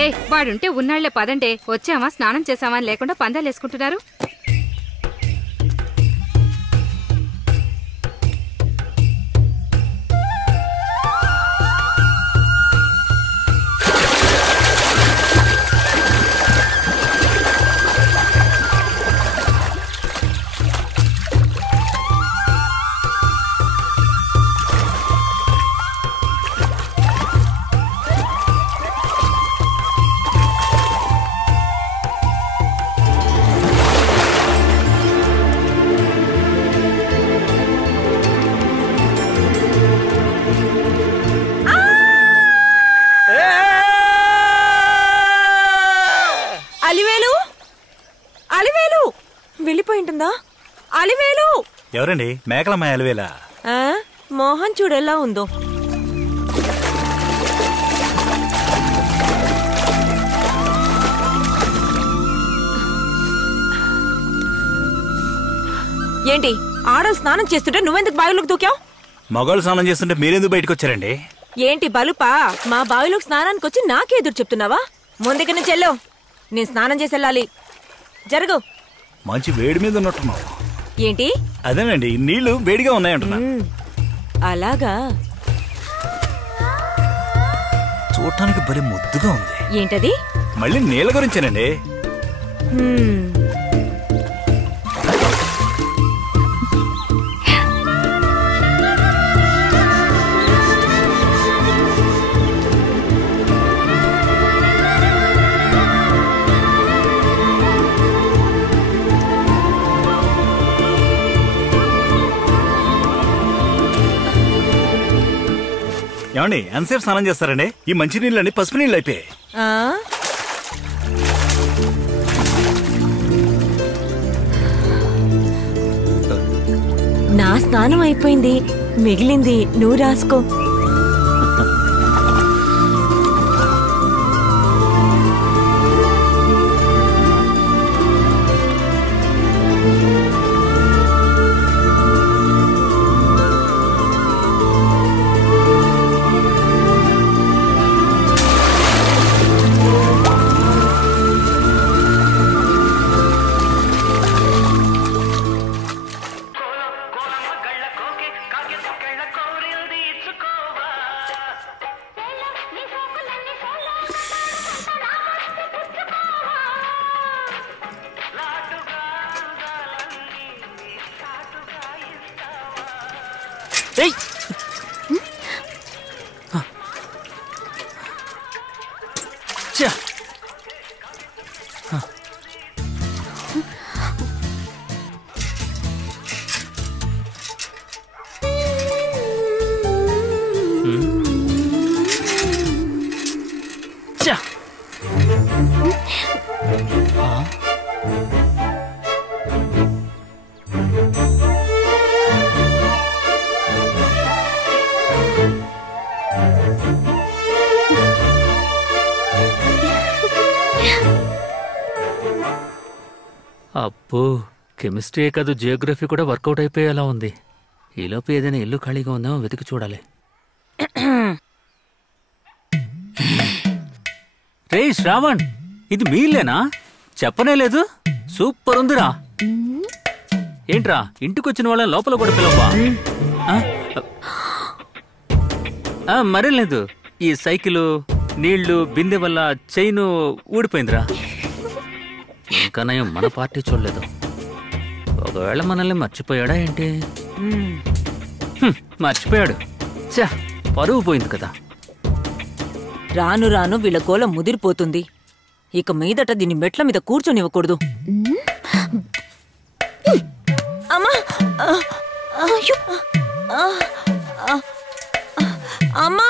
ఏ వాడుంటే ఉన్నాళ్లే పదండే. వచ్చామా స్నానం చేసామా అని లేకుండా పందాలేసుకుంటున్నారు. వెళ్ళిపోయింటుందా? అలివేలు ఎవరండి? మేకలమ్మాయి అలివేలా? మోహన్ చూడెలా ఉందో. ఏంటి ఆడలు స్నానం చేస్తుంటే నువ్వెందుకు బావిలోకి దూకావు? మగవాళ్ళు స్నానం చేస్తుంటే మీరెందుకు బయటకు వచ్చారండి? ఏంటి బలుపా? మా బావిలోకి స్నానానికి వచ్చి నాకే ఎదురు చెప్తున్నావా? ముందుకి నుంచి వెళ్ళు, నేను స్నానం చేసి వెళ్ళాలి. జరుగు. మంచి వేడి మీద ఉన్నట్టున్నావు. ఏంటి? అదేనండి, నీళ్లు వేడిగా ఉన్నాయంటున్నా. అలాగా? చూడటానికి భలే ముద్దుగా ఉంది. ఏంటది? మళ్ళీ నీళ్ళ గురించేనండి. ఏమండి ఎంతసేపు స్నానం చేస్తారండి? ఈ మంచి నీళ్ళని పసుపు నీళ్ళు అయిపోయాయి. నా స్నానం అయిపోయింది, మిగిలింది నువ్వు రాసుకో. అబ్బో, కెమిస్ట్రీ కాదు జియోగ్రఫీ కూడా వర్కౌట్ అయిపోయేలా ఉంది. ఈలోపు ఏదైనా ఇల్లు ఖాళీగా ఉందేమో వెతికి చూడాలి. రే శ్రావణ్, ఇది మీ ఇల్లేనా? చెప్పనే లేదు. సూపర్ ఉందిరా. ఏంట్రా ఇంటికొచ్చిన వాళ్ళ లోపల కూడా పిలవా? మరేం లేదు, ఈ సైకిలు నీళ్లు బిందె వల్ల చైను ఊడిపోయిందిరా. ఇంకా నయం మన పార్టీ చూడలేదు. ఒకవేళ మనల్ని మర్చిపోయాడా ఏంటి? మర్చిపోయాడు. చా, పరువు పోయింది కదా. రాను రాను వీళ్ళ గోల ముదిరిపోతుంది. ఇక మీదట దీన్ని మెట్ల మీద కూర్చొనివ్వకూడదు. అమ్మా, అమ్మా,